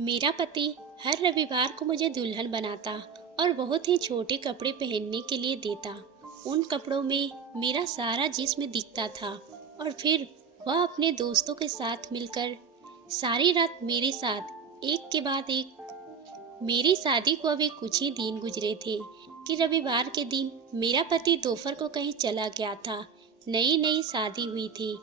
मेरा पति हर रविवार को मुझे दुल्हन बनाता और बहुत ही छोटे कपड़े पहनने के लिए देता। उन कपड़ों में मेरा सारा जिस्म दिखता था और फिर वह अपने दोस्तों के साथ मिलकर सारी रात मेरे साथ एक के बाद एक। मेरी शादी को अभी कुछ ही दिन गुजरे थे कि रविवार के दिन मेरा पति दोपहर को कहीं चला गया था। नई नई शादी हुई थी,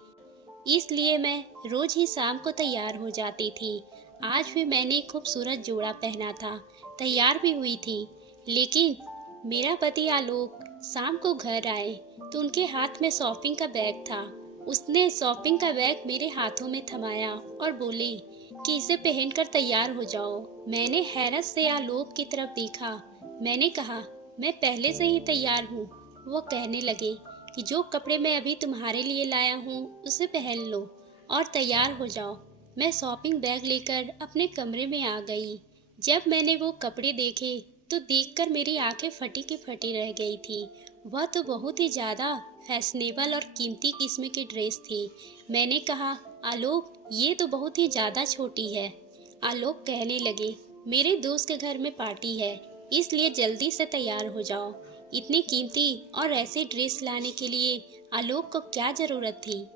इसलिए मैं रोज ही शाम को तैयार हो जाती थी। आज भी मैंने खूबसूरत जोड़ा पहना था, तैयार भी हुई थी। लेकिन मेरा पति आलोक शाम को घर आए तो उनके हाथ में शॉपिंग का बैग था। उसने शॉपिंग का बैग मेरे हाथों में थमाया और बोले कि इसे पहनकर तैयार हो जाओ। मैंने हैरत से आलोक की तरफ देखा। मैंने कहा, मैं पहले से ही तैयार हूँ। वो कहने लगे कि जो कपड़े मैं अभी तुम्हारे लिए लाया हूँ उसे पहन लो और तैयार हो जाओ। मैं शॉपिंग बैग लेकर अपने कमरे में आ गई। जब मैंने वो कपड़े देखे तो देखकर मेरी आंखें फटी की फटी रह गई थी। वह तो बहुत ही ज़्यादा फैशनेबल और कीमती किस्म की ड्रेस थी। मैंने कहा, आलोक ये तो बहुत ही ज़्यादा छोटी है। आलोक कहने लगे, मेरे दोस्त के घर में पार्टी है, इसलिए जल्दी से तैयार हो जाओ। इतनी कीमती और ऐसी ड्रेस लाने के लिए आलोक को क्या ज़रूरत थी।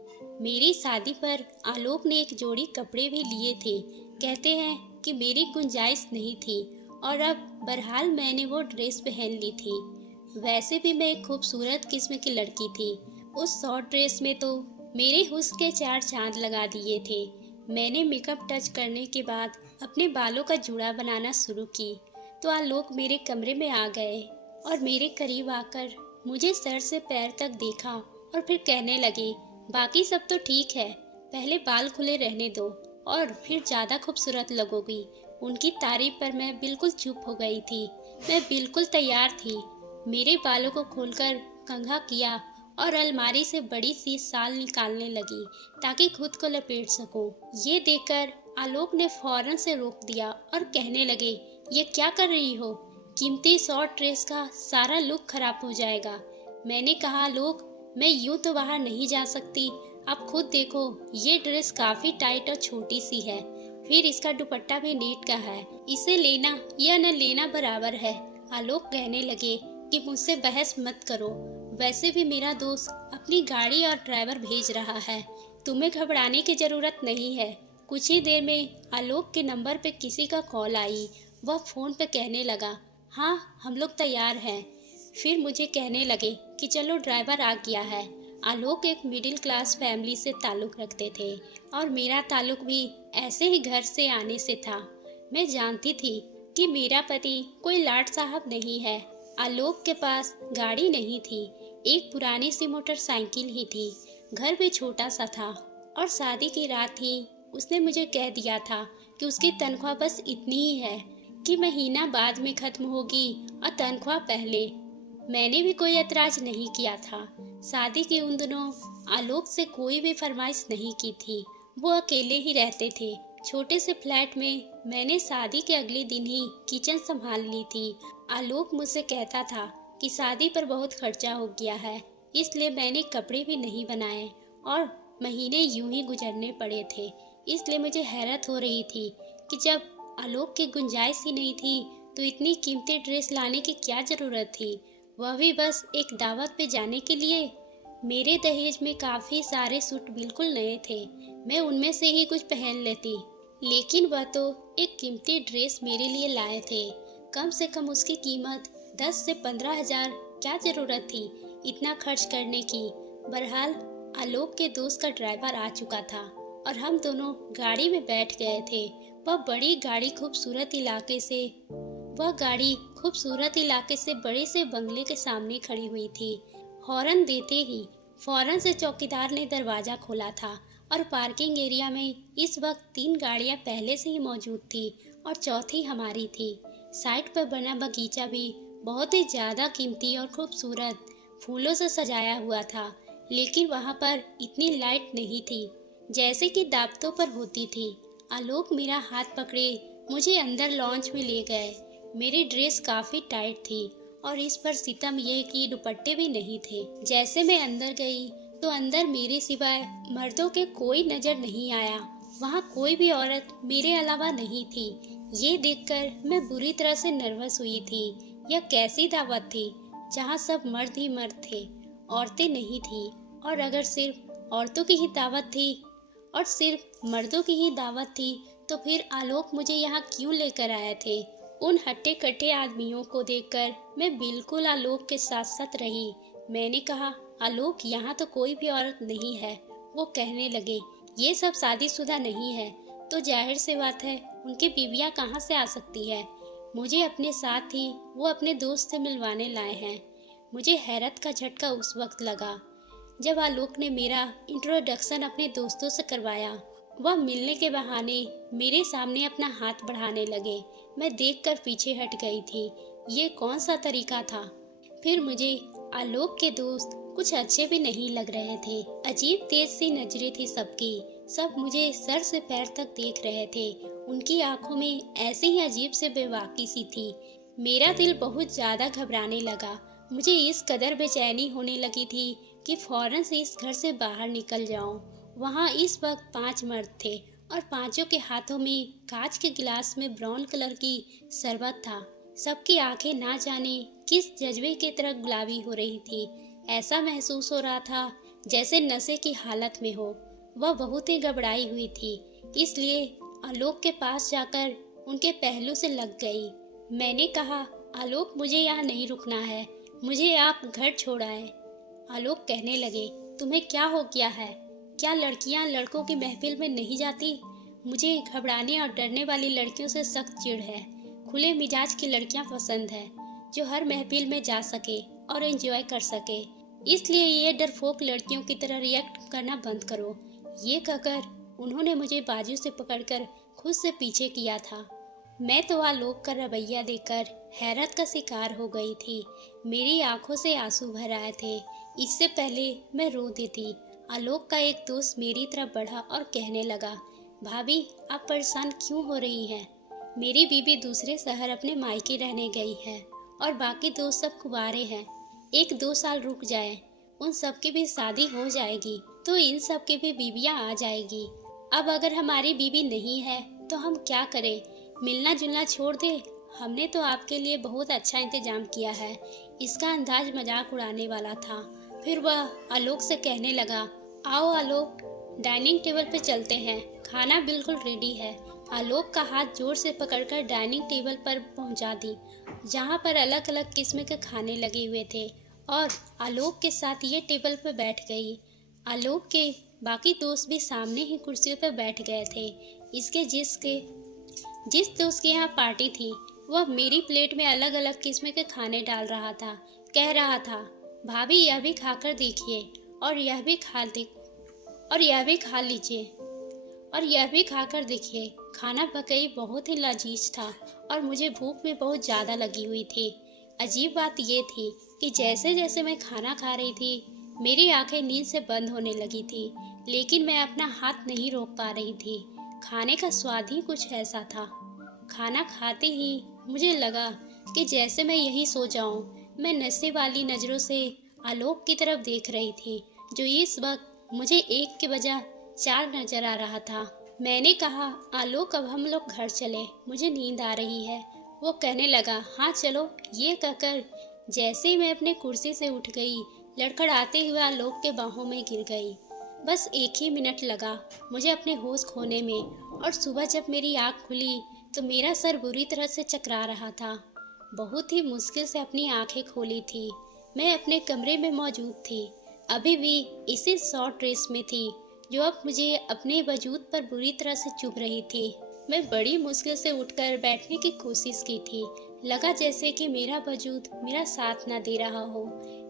मेरी शादी पर आलोक ने एक जोड़ी कपड़े भी लिए थे। कहते हैं कि मेरी गुंजाइश नहीं थी और अब बहरहाल मैंने वो ड्रेस पहन ली थी। वैसे भी मैं एक खूबसूरत किस्म की लड़की थी। उस शॉर्ट ड्रेस में तो मेरे हुस्न के चार चांद लगा दिए थे। मैंने मेकअप टच करने के बाद अपने बालों का जूड़ा बनाना शुरू की तो आलोक मेरे कमरे में आ गए और मेरे करीब आकर मुझे सर से पैर तक देखा और फिर कहने लगे, बाकी सब तो ठीक है, पहले बाल खुले रहने दो और फिर ज़्यादा खूबसूरत लगोगी। उनकी तारीफ पर मैं बिल्कुल चुप हो गई थी। मैं बिल्कुल तैयार थी। मेरे बालों को खोलकर कंघा किया और अलमारी से बड़ी सी शाल निकालने लगी ताकि खुद को लपेट सकूं। ये देखकर आलोक ने फौरन से रोक दिया और कहने लगे, ये क्या कर रही हो? कीमती शॉर्ट ड्रेस का सारा लुक खराब हो जाएगा। मैंने कहा, आलोक मैं यूं तो बाहर नहीं जा सकती। आप खुद देखो, ये ड्रेस काफी टाइट और छोटी सी है, फिर इसका दुपट्टा भी नेट का है। इसे लेना या न लेना बराबर है। आलोक कहने लगे कि मुझसे बहस मत करो। वैसे भी मेरा दोस्त अपनी गाड़ी और ड्राइवर भेज रहा है, तुम्हें घबराने की जरूरत नहीं है। कुछ ही देर में आलोक के नंबर पे किसी का कॉल आई। वह फोन पे कहने लगा, हाँ हम लोग तैयार हैं। फिर मुझे कहने लगे कि चलो ड्राइवर आ गया है। आलोक एक मिडिल क्लास फैमिली से ताल्लुक़ रखते थे और मेरा ताल्लुक़ भी ऐसे ही घर से आने से था। मैं जानती थी कि मेरा पति कोई लाट साहब नहीं है। आलोक के पास गाड़ी नहीं थी, एक पुरानी सी मोटरसाइकिल ही थी। घर भी छोटा सा था और शादी की रात ही उसने मुझे कह दिया था कि उसकी तनख्वाह बस इतनी ही है कि महीना बाद में ख़त्म होगी और तनख्वाह पहले। मैंने भी कोई एतराज नहीं किया था। शादी के उन दिनों आलोक से कोई भी फरमाइश नहीं की थी। वो अकेले ही रहते थे छोटे से फ्लैट में। मैंने शादी के अगले दिन ही किचन संभाल ली थी। आलोक मुझसे कहता था कि शादी पर बहुत खर्चा हो गया है, इसलिए मैंने कपड़े भी नहीं बनाए और महीने यूं ही गुजरने पड़े थे। इसलिए मुझे हैरत हो रही थी कि जब आलोक की गुंजाइश ही नहीं थी तो इतनी कीमती ड्रेस लाने की क्या ज़रूरत थी, वह भी बस एक दावत पे जाने के लिए। मेरे दहेज में काफ़ी सारे सूट बिल्कुल नए थे, मैं उनमें से ही कुछ पहन लेती। लेकिन वह तो एक कीमती ड्रेस मेरे लिए लाए थे। कम से कम उसकी कीमत 10 से 15 हज़ार। क्या ज़रूरत थी इतना खर्च करने की। बहरहाल आलोक के दोस्त का ड्राइवर आ चुका था और हम दोनों गाड़ी में बैठ गए थे। वह गाड़ी खूबसूरत इलाके से बड़े से बंगले के सामने खड़ी हुई थी। हॉर्न देते ही फौरन से चौकीदार ने दरवाज़ा खोला था और पार्किंग एरिया में इस वक्त 3 गाड़ियां पहले से ही मौजूद थी और चौथी हमारी थी। साइड पर बना बगीचा भी बहुत ही ज़्यादा कीमती और खूबसूरत फूलों से सजाया हुआ था, लेकिन वहाँ पर इतनी लाइट नहीं थी जैसे कि दावतों पर होती थी। आलोक मेरा हाथ पकड़े मुझे अंदर लॉन्च में ले गए। मेरी ड्रेस काफ़ी टाइट थी और इस पर सितम यह कि दुपट्टे भी नहीं थे। जैसे मैं अंदर गई तो अंदर मेरे सिवाय मर्दों के कोई नज़र नहीं आया वहाँ कोई भी औरत मेरे अलावा नहीं थी। ये देखकर मैं बुरी तरह से नर्वस हुई थी। यह कैसी दावत थी जहाँ सब मर्द ही मर्द थे, औरतें नहीं थी। और अगर सिर्फ औरतों की ही दावत थी और सिर्फ मर्दों की ही दावत थी तो फिर आलोक मुझे यहाँ क्यों लेकर आए थे? उन हट्टे कट्टे आदमियों को देखकर मैं बिल्कुल आलोक के साथ साथ रही। मैंने कहा, आलोक, यहाँ तो कोई भी औरत नहीं है। वो कहने लगे, ये सब शादीशुदा नहीं है तो जाहिर सी बात है उनकी बीवियाँ कहाँ से आ सकती है। मुझे अपने साथ ही वो अपने दोस्त से मिलवाने लाए हैं। मुझे हैरत का झटका उस वक्त लगा जब आलोक ने मेरा इंट्रोडक्शन अपने दोस्तों से करवाया। वह मिलने के बहाने मेरे सामने अपना हाथ बढ़ाने लगे। मैं देखकर पीछे हट गई थी। ये कौन सा तरीका था? फिर मुझे आलोक के दोस्त कुछ अच्छे भी नहीं लग रहे थे। अजीब तेज सी नजरें थी सबकी। सब मुझे सर से पैर तक देख रहे थे। उनकी आंखों में ऐसी ही अजीब से बेबाकी सी थी। मेरा दिल बहुत ज्यादा घबराने लगा। मुझे इस कदर बेचैनी होने लगी थी कि फौरन से इस घर से बाहर निकल जाऊं। वहाँ इस वक्त 5 मर्द थे और पांचों के हाथों में कांच के गिलास में ब्राउन कलर की शरबत था। सबकी आंखें ना जाने किस जज्बे की तरह गुलाबी हो रही थी। ऐसा महसूस हो रहा था जैसे नशे की हालत में हो। वह बहुत ही घबराई हुई थी, इसलिए आलोक के पास जाकर उनके पहलू से लग गई। मैंने कहा, आलोक, मुझे यहाँ नहीं रुकना है, मुझे आप घर छोड़ आए। आलोक कहने लगे, तुम्हें क्या हो गया है? क्या लड़कियाँ लड़कों की महफिल में नहीं जाती? मुझे घबराने और डरने वाली लड़कियों से सख्त चिढ़ है। खुले मिजाज की लड़कियाँ पसंद है जो हर महफिल में जा सके और एंजॉय कर सके। इसलिए ये डरपोक लड़कियों की तरह रिएक्ट करना बंद करो। ये कहकर उन्होंने मुझे बाजू से पकड़कर खुद से पीछे किया था। मैं तो आलोक का रवैया देखकर हैरत का शिकार हो गई थी। मेरी आंखों से आंसू भर आए थे। इससे पहले मैं रो देती। आलोक का एक दोस्त मेरी तरफ बढ़ा और कहने लगा, भाभी, आप परेशान क्यों हो रही हैं? मेरी बीवी दूसरे शहर अपने मायके रहने गई है और बाकी दोस्त सब कुंवारे हैं। 1-2 साल रुक जाए, उन सब की भी शादी हो जाएगी तो इन सब की भी बीवियां आ जाएगी। अब अगर हमारी बीवी नहीं है तो हम क्या करें? मिलना जुलना छोड़ दे। हमने तो आपके लिए बहुत अच्छा इंतजाम किया है। इसका अंदाज मजाक उड़ाने वाला था। फिर वह आलोक से कहने लगा, आओ आलोक, डाइनिंग टेबल पे चलते हैं, खाना बिल्कुल रेडी है। आलोक का हाथ जोर से पकड़कर डाइनिंग टेबल पर पहुंचा दी, जहां पर अलग अलग किस्म के खाने लगे हुए थे, और आलोक के साथ ये टेबल पर बैठ गई। आलोक के बाकी दोस्त भी सामने ही कुर्सियों पर बैठ गए थे। जिस दोस्त के यहाँ पार्टी थी वह मेरी प्लेट में अलग अलग किस्म के खाने डाल रहा था। कह रहा था, भाभी, यह भी खाकर देखिए, और यह भी खा लीजिए, और यह भी खाकर देखिए। खाना वाकई बहुत ही लजीज था और मुझे भूख भी बहुत ज़्यादा लगी हुई थी। अजीब बात यह थी कि जैसे जैसे मैं खाना खा रही थी मेरी आंखें नींद से बंद होने लगी थी, लेकिन मैं अपना हाथ नहीं रोक पा रही थी। खाने का स्वाद ही कुछ ऐसा था। खाना खाते ही मुझे लगा कि जैसे मैं यही सो जाऊं। मैं नशे वाली नज़रों से आलोक की तरफ देख रही थी, जो इस वक्त मुझे 1 के बजाय 4 नजर आ रहा था। मैंने कहा, आलोक, अब हम लोग घर चले, मुझे नींद आ रही है। वो कहने लगा, हाँ चलो। ये कहकर जैसे ही मैं अपने कुर्सी से उठ गई, लड़खड़ाते हुए आलोक के बाहों में गिर गई। बस 1 ही मिनट लगा मुझे अपने होश खोने में, और सुबह जब मेरी आँख खुली तो मेरा सर बुरी तरह से चकरा रहा था। बहुत ही मुश्किल से अपनी आंखें खोली थी। मैं अपने कमरे में मौजूद थी, अभी भी इसी शॉर्ट ड्रेस में थी जो अब मुझे अपने वजूद पर बुरी तरह से चुभ रही थी। मैं बड़ी मुश्किल से उठकर बैठने की कोशिश की थी। लगा जैसे कि मेरा वजूद मेरा साथ ना दे रहा हो।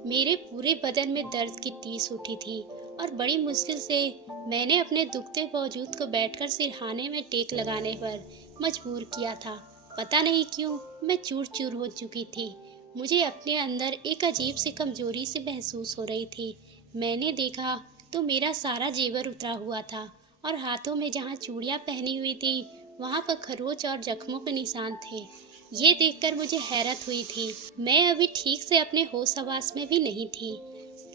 मेरे पूरे बदन में दर्द की टीस उठी थी और बड़ी मुश्किल से मैंने अपने दुखते वजूद को बैठकर सिरहाने में टेक लगाने पर मजबूर किया था। पता नहीं क्यों मैं चूर चूर हो चुकी थी। मुझे अपने अंदर एक अजीब सी कमजोरी से महसूस हो रही थी। मैंने देखा तो मेरा सारा जेवर उतरा हुआ था और हाथों में जहाँ चूड़ियाँ पहनी हुई थी वहाँ पर खरोच और जख्मों के निशान थे। ये देखकर मुझे हैरत हुई थी। मैं अभी ठीक से अपने होश हवास में भी नहीं थी।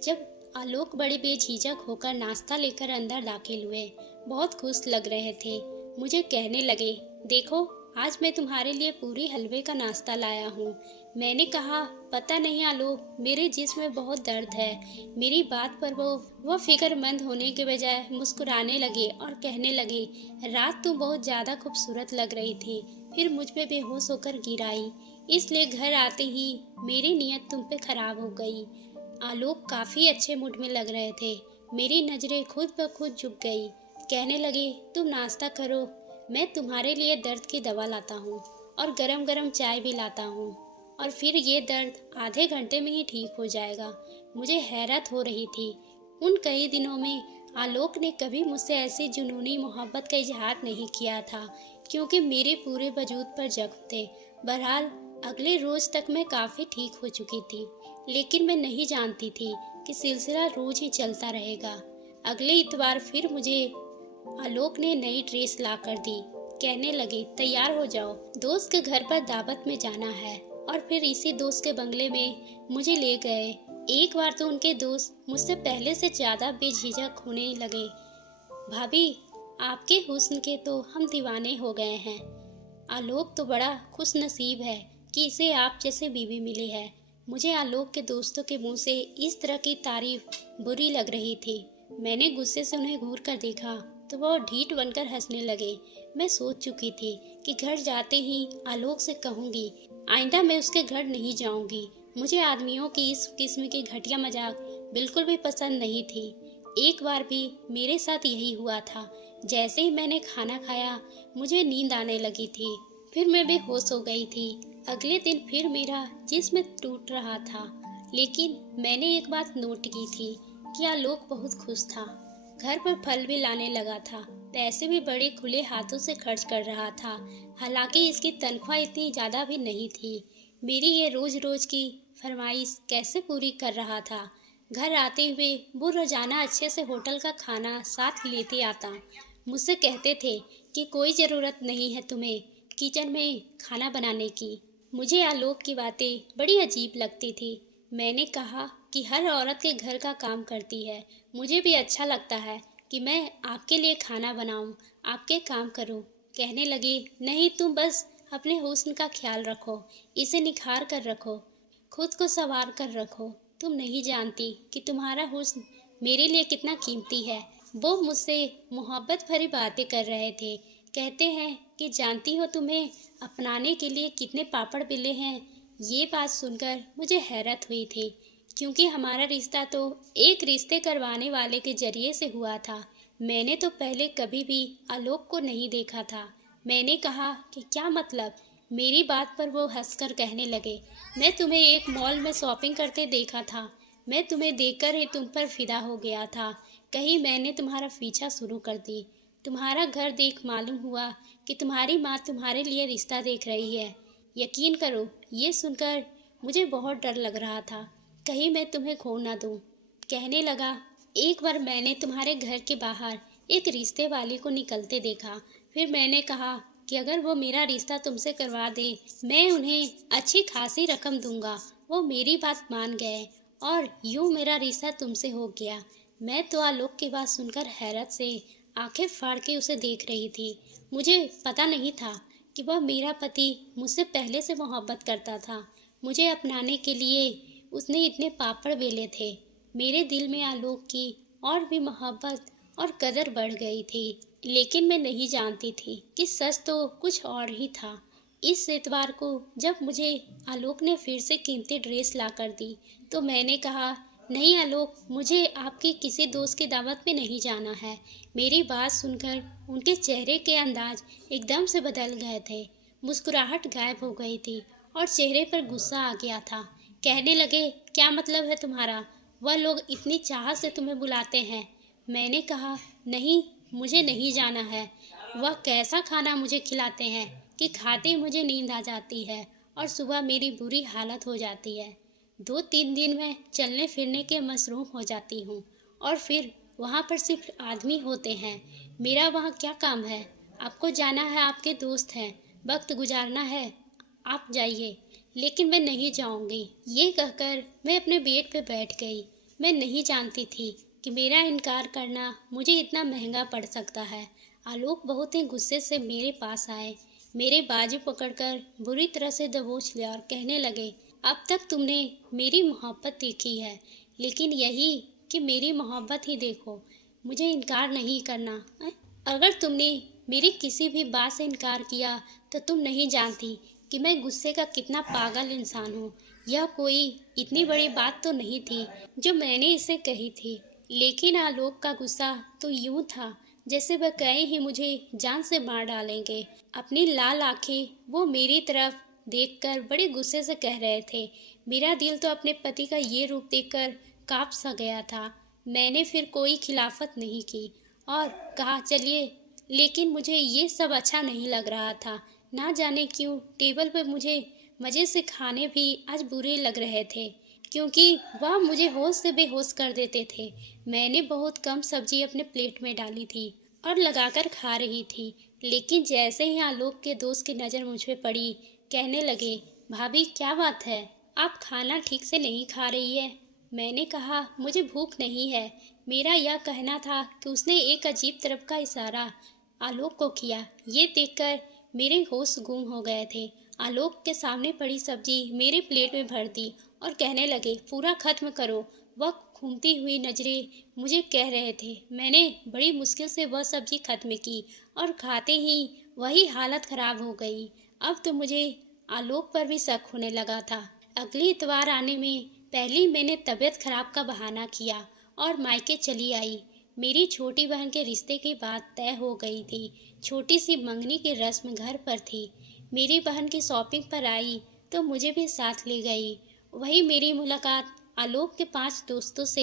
जब आलोक बड़े बेझिझक होकर नाश्ता लेकर अंदर दाखिल हुए, बहुत खुश लग रहे थे। मुझे कहने लगे, देखो आज मैं तुम्हारे लिए पूरी हलवे का नाश्ता लाया हूँ। मैंने कहा, पता नहीं आलोक, मेरे जिस्म में बहुत दर्द है। मेरी बात पर वो फिक्रमंद होने के बजाय मुस्कुराने लगे और कहने लगे, रात तुम बहुत ज़्यादा खूबसूरत लग रही थी, फिर मुझ पे बेहोश होकर गिर आई, इसलिए घर आते ही मेरी नीयत तुम पे खराब हो गई। आलोक काफ़ी अच्छे मूड में लग रहे थे। मेरी नज़रें खुद ब खुद झुक गई। कहने लगे, तुम नाश्ता करो, मैं तुम्हारे लिए दर्द की दवा लाता हूँ और गरम गरम चाय भी लाता हूँ, और फिर ये दर्द आधे घंटे में ही ठीक हो जाएगा। मुझे हैरत हो रही थी। उन कई दिनों में आलोक ने कभी मुझसे ऐसी जुनूनी मोहब्बत का इजहार नहीं किया था, क्योंकि मेरे पूरे वजूद पर जख्म थे। बहरहाल अगले रोज तक मैं काफ़ी ठीक हो चुकी थी, लेकिन मैं नहीं जानती थी कि सिलसिला रोज ही चलता रहेगा। अगले इतवार फिर मुझे आलोक ने नई ड्रेस ला कर दी। कहने लगे, तैयार हो जाओ, दोस्त के घर पर दावत में जाना है। और फिर इसी दोस्त के बंगले में मुझे ले गए। एक बार तो उनके दोस्त मुझसे पहले से ज़्यादा बेझिझक होने लगे। भाभी, आपके हुस्न के तो हम दीवाने हो गए हैं। आलोक तो बड़ा खुश नसीब है कि इसे आप जैसे बीवी मिली है। मुझे आलोक के दोस्तों के मुंह से इस तरह की तारीफ बुरी लग रही थी। मैंने गुस्से से उन्हें घूर कर देखा तो वो ढीठ बनकर हंसने लगे। मैं सोच चुकी थी कि घर जाते ही आलोक से कहूँगी, आइंदा मैं उसके घर नहीं जाऊँगी। मुझे आदमियों की इस किस्म की घटिया मजाक बिल्कुल भी पसंद नहीं थी। एक बार भी मेरे साथ यही हुआ था। जैसे ही मैंने खाना खाया मुझे नींद आने लगी थी, फिर मैं बेहोश हो गई थी। अगले दिन फिर मेरा जिस्म टूट रहा था, लेकिन मैंने एक बात नोट की थी कि आलोक बहुत खुश था। घर पर फल भी लाने लगा था, पैसे भी बड़े खुले हाथों से खर्च कर रहा था। हालांकि इसकी तनख्वाह इतनी ज़्यादा भी नहीं थी। मेरी ये रोज़ रोज़ की फरमाइश कैसे पूरी कर रहा था। घर आते हुए वो रोजाना अच्छे से होटल का खाना साथ लेते आता। मुझसे कहते थे कि कोई ज़रूरत नहीं है तुम्हें किचन में खाना बनाने की। मुझे आलोक की बातें बड़ी अजीब लगती थी। मैंने कहा कि हर औरत के घर का काम करती है, मुझे भी अच्छा लगता है कि मैं आपके लिए खाना बनाऊं, आपके काम करूं। कहने लगे, नहीं, तुम बस अपने हुस्न का ख्याल रखो, इसे निखार कर रखो, खुद को संवार कर रखो। तुम नहीं जानती कि तुम्हारा हुस्न मेरे लिए कितना कीमती है। वो मुझसे मोहब्बत भरी बातें कर रहे थे। कहते हैं कि जानती हो तुम्हें अपनाने के लिए कितने पापड़ बेले हैं। ये बात सुनकर मुझे हैरत हुई थी, क्योंकि हमारा रिश्ता तो एक रिश्ते करवाने वाले के जरिए से हुआ था। मैंने तो पहले कभी भी आलोक को नहीं देखा था। मैंने कहा कि क्या मतलब। मेरी बात पर वो हंसकर कहने लगे, मैं तुम्हें एक मॉल में शॉपिंग करते देखा था। मैं तुम्हें देखकर ही तुम पर फिदा हो गया था। कहीं मैंने तुम्हारा पीछा शुरू कर दी। तुम्हारा घर देख मालूम हुआ कि तुम्हारी माँ तुम्हारे लिए रिश्ता देख रही है। यकीन करो, ये सुनकर मुझे बहुत डर लग रहा था, कहीं मैं तुम्हें खो ना दूँ। कहने लगा, एक बार मैंने तुम्हारे घर के बाहर एक रिश्ते वाली को निकलते देखा। फिर मैंने कहा कि अगर वो मेरा रिश्ता तुमसे करवा दे, मैं उन्हें अच्छी खासी रकम दूंगा। वो मेरी बात मान गए और यूं मेरा रिश्ता तुमसे हो गया। मैं तो आलोक की बात सुनकर हैरत से आंखें फाड़ के उसे देख रही थी। मुझे पता नहीं था कि वह मेरा पति मुझसे पहले से मोहब्बत करता था। मुझे अपनाने के लिए उसने इतने पापड़ बेले थे। मेरे दिल में आलोक की और भी मोहब्बत और कदर बढ़ गई थी, लेकिन मैं नहीं जानती थी कि सच तो कुछ और ही था। इस इतवार को जब मुझे आलोक ने फिर से कीमती ड्रेस ला कर दी, तो मैंने कहा, नहीं आलोक, मुझे आपकी किसी दोस्त की दावत में नहीं जाना है। मेरी बात सुनकर उनके चेहरे के अंदाज एकदम से बदल गए थे। मुस्कुराहट गायब हो गई थी और चेहरे पर गुस्सा आ गया था। कहने लगे, क्या मतलब है तुम्हारा? वह लोग इतनी चाह से तुम्हें बुलाते हैं। मैंने कहा, नहीं, मुझे नहीं जाना है। वह कैसा खाना मुझे खिलाते हैं कि खाते ही मुझे नींद आ जाती है और सुबह मेरी बुरी हालत हो जाती है। 2-3 दिन में चलने फिरने के मसरूफ़ हो जाती हूँ और फिर वहाँ पर सिर्फ आदमी होते हैं। मेरा वहाँ क्या काम है? आपको जाना है, आपके दोस्त हैं, वक्त गुजारना है, आप जाइए, लेकिन मैं नहीं जाऊँगी। ये कहकर मैं अपने बेड पे बैठ गई। मैं नहीं जानती थी कि मेरा इनकार करना मुझे इतना महंगा पड़ सकता है। आलोक बहुत ही गुस्से से मेरे पास आए, मेरे बाजू पकड़कर बुरी तरह से दबोच लिया और कहने लगे, अब तक तुमने मेरी मोहब्बत देखी है, लेकिन यही कि मेरी मोहब्बत ही देखो, मुझे इनकार नहीं करना। अगर तुमने मेरी किसी भी बात से इनकार किया तो तुम नहीं जानती कि मैं गुस्से का कितना पागल इंसान हूँ। यह कोई इतनी बड़ी बात तो नहीं थी जो मैंने इसे कही थी, लेकिन आलोक का गुस्सा तो यूं था जैसे वह कहे ही मुझे जान से मार डालेंगे। अपनी लाल आंखें वो मेरी तरफ देखकर बड़े गुस्से से कह रहे थे। मेरा दिल तो अपने पति का ये रूप देखकर कांप सा गया था। मैंने फिर कोई खिलाफत नहीं की और कहा चलिए, लेकिन मुझे ये सब अच्छा नहीं लग रहा था। ना जाने क्यों टेबल पर मुझे मज़े से खाने भी आज बुरे लग रहे थे, क्योंकि वह मुझे होश से बेहोश कर देते थे। मैंने बहुत कम सब्जी अपने प्लेट में डाली थी और लगाकर खा रही थी, लेकिन जैसे ही आलोक के दोस्त की नज़र मुझ पे पड़ी, कहने लगे, भाभी क्या बात है, आप खाना ठीक से नहीं खा रही है। मैंने कहा मुझे भूख नहीं है। मेरा यह कहना था कि उसने एक अजीब तरफ का इशारा आलोक को किया। ये देखकर मेरे होश गुम हो गए थे। आलोक के सामने पड़ी सब्जी मेरे प्लेट में भर दी और कहने लगे, पूरा खत्म करो। वह घूमती हुई नजरें मुझे कह रहे थे। मैंने बड़ी मुश्किल से वह सब्जी खत्म की और खाते ही वही हालत खराब हो गई। अब तो मुझे आलोक पर भी शक होने लगा था। अगले इतवार आने में पहले मैंने तबीयत खराब का बहाना किया और मायके चली आई। मेरी छोटी बहन के रिश्ते की बात तय हो गई थी। छोटी सी मंगनी की रस्म घर पर थी। मेरी बहन की शॉपिंग पर आई तो मुझे भी साथ ले गई। वही मेरी मुलाकात आलोक के 5 दोस्तों से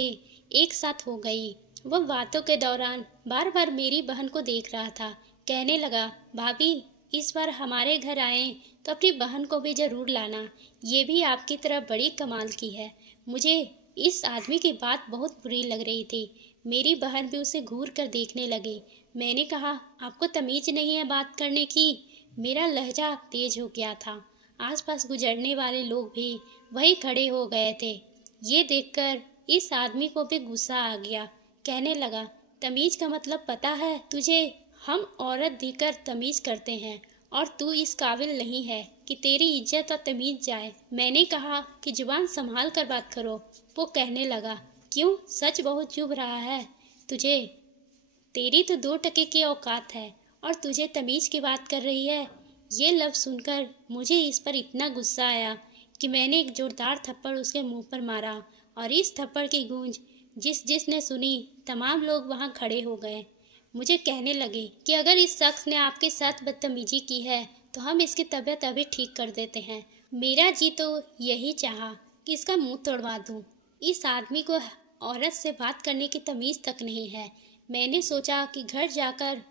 एक साथ हो गई। वह बातों के दौरान बार बार मेरी बहन को देख रहा था। कहने लगा, भाभी इस बार हमारे घर आए तो अपनी बहन को भी जरूर लाना, ये भी आपकी तरह बड़ी कमाल की है। मुझे इस आदमी की बात बहुत बुरी लग रही थी। मेरी बहन भी उसे घूर कर देखने लगी। मैंने कहा, आपको तमीज नहीं है बात करने की। मेरा लहजा तेज हो गया था। आसपास गुजरने वाले लोग भी वहीं खड़े हो गए थे। ये देखकर इस आदमी को भी गुस्सा आ गया। कहने लगा, तमीज का मतलब पता है तुझे? हम औरत देकर तमीज करते हैं और तू इस काबिल नहीं है कि तेरी इज्जत और तमीज जाए। मैंने कहा कि जुबान संभाल कर बात करो। वो कहने लगा, क्यों, सच बहुत चुभ रहा है तुझे? तेरी तो 2 टके की औकात है और तुझे तमीज की बात कर रही है। ये लफ्ज़ सुनकर मुझे इस पर इतना गुस्सा आया कि मैंने एक जोरदार थप्पड़ उसके मुंह पर मारा और इस थप्पड़ की गूंज जिसने सुनी, तमाम लोग वहां खड़े हो गए। मुझे कहने लगे कि अगर इस शख्स ने आपके साथ बदतमीजी की है तो हम इसकी तबीयत अभी ठीक कर देते हैं। मेरा जी तो यही चाहा कि इसका मुंह तोड़वा दूं। इस आदमी को औरत से बात करने की तमीज़ तक नहीं है। मैंने सोचा कि घर जाकर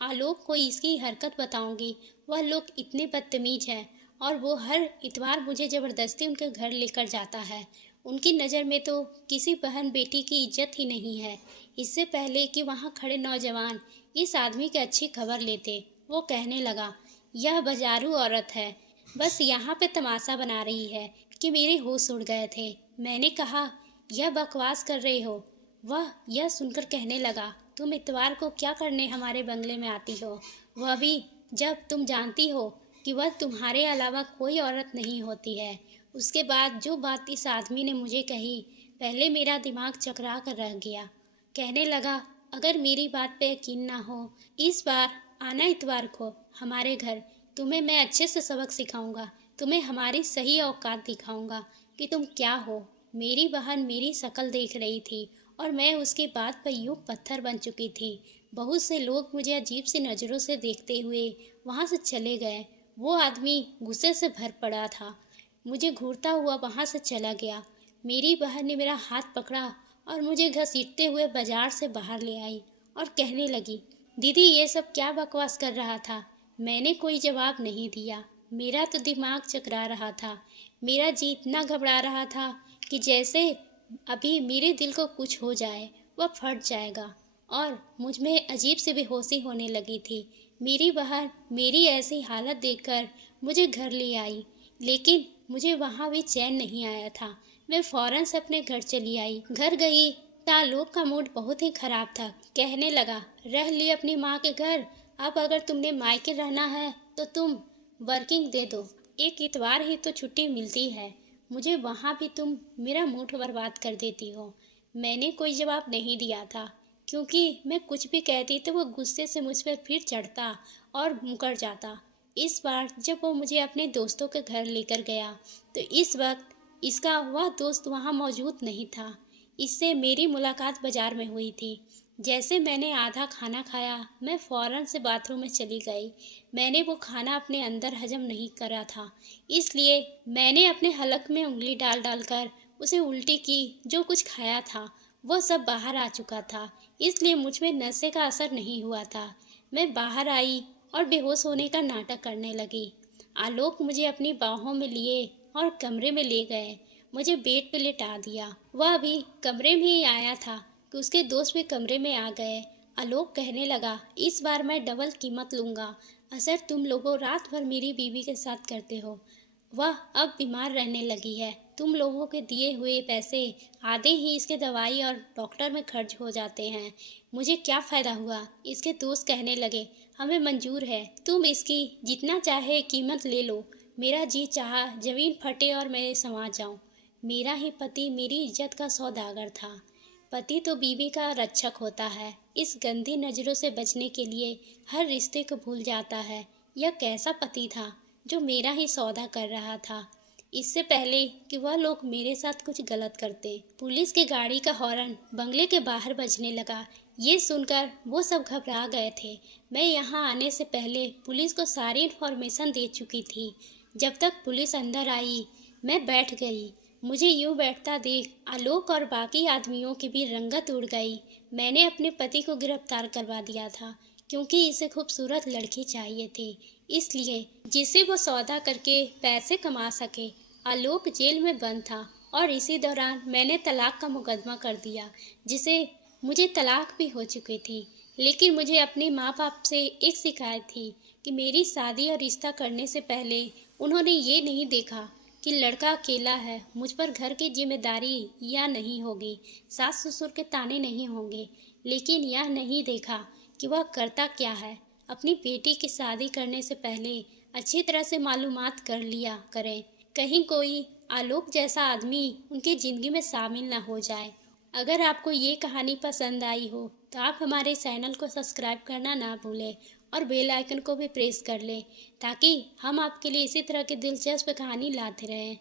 आलोक को इसकी हरकत बताऊंगी। वह लोग इतने बदतमीज हैं और वो हर इतवार मुझे ज़बरदस्ती उनके घर लेकर जाता है। उनकी नज़र में तो किसी बहन बेटी की इज्जत ही नहीं है। इससे पहले कि वहाँ खड़े नौजवान इस आदमी की अच्छी खबर लेते, वो कहने लगा, यह बाजारू औरत है, बस यहाँ पे तमाशा बना रही है कि मेरे होश उड़ गए थे। मैंने कहा, यह बकवास कर रही हो। वह यह सुनकर कहने लगा, तुम इतवार को क्या करने हमारे बंगले में आती हो, वह भी जब तुम जानती हो कि वह तुम्हारे अलावा कोई औरत नहीं होती है। उसके बाद जो बात इस आदमी ने मुझे कही, पहले मेरा दिमाग चकरा कर रह गया। कहने लगा, अगर मेरी बात पे यकीन ना हो, इस बार आना इतवार को हमारे घर। तुम्हें मैं अच्छे से सबक सिखाऊंगा। तुम्हें हमारी सही औकात दिखाऊंगा कि तुम क्या हो। मेरी बहन मेरी शक्ल देख रही थी और मैं उसकी बात पर यूं पत्थर बन चुकी थी। बहुत से लोग मुझे अजीब सी नज़रों से देखते हुए वहाँ से चले गए। वो आदमी गुस्से से भर पड़ा था। मुझे घूरता हुआ वहाँ से चला गया। मेरी बहन ने मेरा हाथ पकड़ा और मुझे घसीटते हुए बाजार से बाहर ले आई और कहने लगी, दीदी ये सब क्या बकवास कर रहा था? मैंने कोई जवाब नहीं दिया। मेरा तो दिमाग चकरा रहा था। मेरा जी इतना घबरा रहा था कि जैसे अभी मेरे दिल को कुछ हो जाए, वह फट जाएगा और मुझ में अजीब सी बेहोशी होने लगी थी। मेरी बहन मेरी ऐसी हालत देखकर मुझे घर ले आई, लेकिन मुझे वहाँ भी चैन नहीं आया था। मैं फ़ौरन से अपने घर चली आई। घर गई ताल्लुक का मूड बहुत ही खराब था। कहने लगा, रह ली अपनी माँ के घर, अब अगर तुमने मायके रहना है तो तुम वर्किंग दे दो। एक इतवार ही तो छुट्टी मिलती है, मुझे वहाँ भी तुम मेरा मूड बर्बाद कर देती हो। मैंने कोई जवाब नहीं दिया था, क्योंकि मैं कुछ भी कहती तो वो गुस्से से मुझ पर फिर चढ़ता और मुकर जाता। इस बार जब वो मुझे अपने दोस्तों के घर लेकर गया, तो इस वक्त इसका वह दोस्त वहाँ मौजूद नहीं था। इससे मेरी मुलाकात बाजार में हुई थी। जैसे मैंने आधा खाना खाया, मैं फौरन से बाथरूम में चली गई। मैंने वो खाना अपने अंदर हजम नहीं करा था, इसलिए मैंने अपने हलक में उंगली डाल डालकर उसे उल्टी की। जो कुछ खाया था वो सब बाहर आ चुका था, इसलिए मुझ में नशे का असर नहीं हुआ था। मैं बाहर आई और बेहोश होने का नाटक करने लगी। आलोक मुझे अपनी बाहों में लिए और कमरे में ले गए। मुझे बेड पे लिटा दिया। वह अभी कमरे में ही आया था कि उसके दोस्त भी कमरे में आ गए। आलोक कहने लगा, इस बार मैं डबल कीमत लूँगा अगर तुम लोगों रात भर मेरी बीवी के साथ करते हो। वह अब बीमार रहने लगी है। तुम लोगों के दिए हुए पैसे आधे ही इसके दवाई और डॉक्टर में खर्च हो जाते हैं। मुझे क्या फ़ायदा हुआ। इसके दोस्त कहने लगे, हमें मंजूर है, तुम इसकी जितना चाहे कीमत ले लो। मेरा जी चाहा ज़मीन फटे और मैं समा जाऊं। मेरा ही पति मेरी इज्जत का सौदागर था। पति तो बीवी का रक्षक होता है। इस गंदी नज़रों से बचने के लिए हर रिश्ते को भूल जाता है। यह कैसा पति था जो मेरा ही सौदा कर रहा था, इससे पहले कि वह लोग मेरे साथ कुछ गलत करते। पुलिस की गाड़ी का हॉर्न बंगले के बाहर बजने लगा। ये सुनकर वो सब घबरा गए थे। मैं यहाँ आने से पहले पुलिस को सारी इन्फॉर्मेशन दे चुकी थी। जब तक पुलिस अंदर आई, मैं बैठ गई। मुझे यूं बैठता देख आलोक और बाकी आदमियों की भी रंगत उड़ गई। मैंने अपने पति को गिरफ्तार करवा दिया था, क्योंकि इसे खूबसूरत लड़की चाहिए थी, इसलिए जिसे वो सौदा करके पैसे कमा सके। आलोक जेल में बंद था और इसी दौरान मैंने तलाक का मुकदमा कर दिया, जिसे मुझे तलाक भी हो चुकी थी। लेकिन मुझे अपने माँ बाप से एक शिकायत थी कि मेरी शादी और रिश्ता करने से पहले उन्होंने ये नहीं देखा कि लड़का अकेला है, मुझ पर घर की जिम्मेदारी या नहीं होगी, सास ससुर के ताने नहीं होंगे। लेकिन यह नहीं देखा कि वह करता क्या है। अपनी बेटी की शादी करने से पहले अच्छी तरह से मालूमात कर लिया करें, कहीं कोई आलोक जैसा आदमी उनकी ज़िंदगी में शामिल ना हो जाए। अगर आपको ये कहानी पसंद आई हो तो आप हमारे चैनल को सब्सक्राइब करना ना भूलें और बेल आइकन को भी प्रेस कर लें, ताकि हम आपके लिए इसी तरह की दिलचस्प कहानी लाते रहें।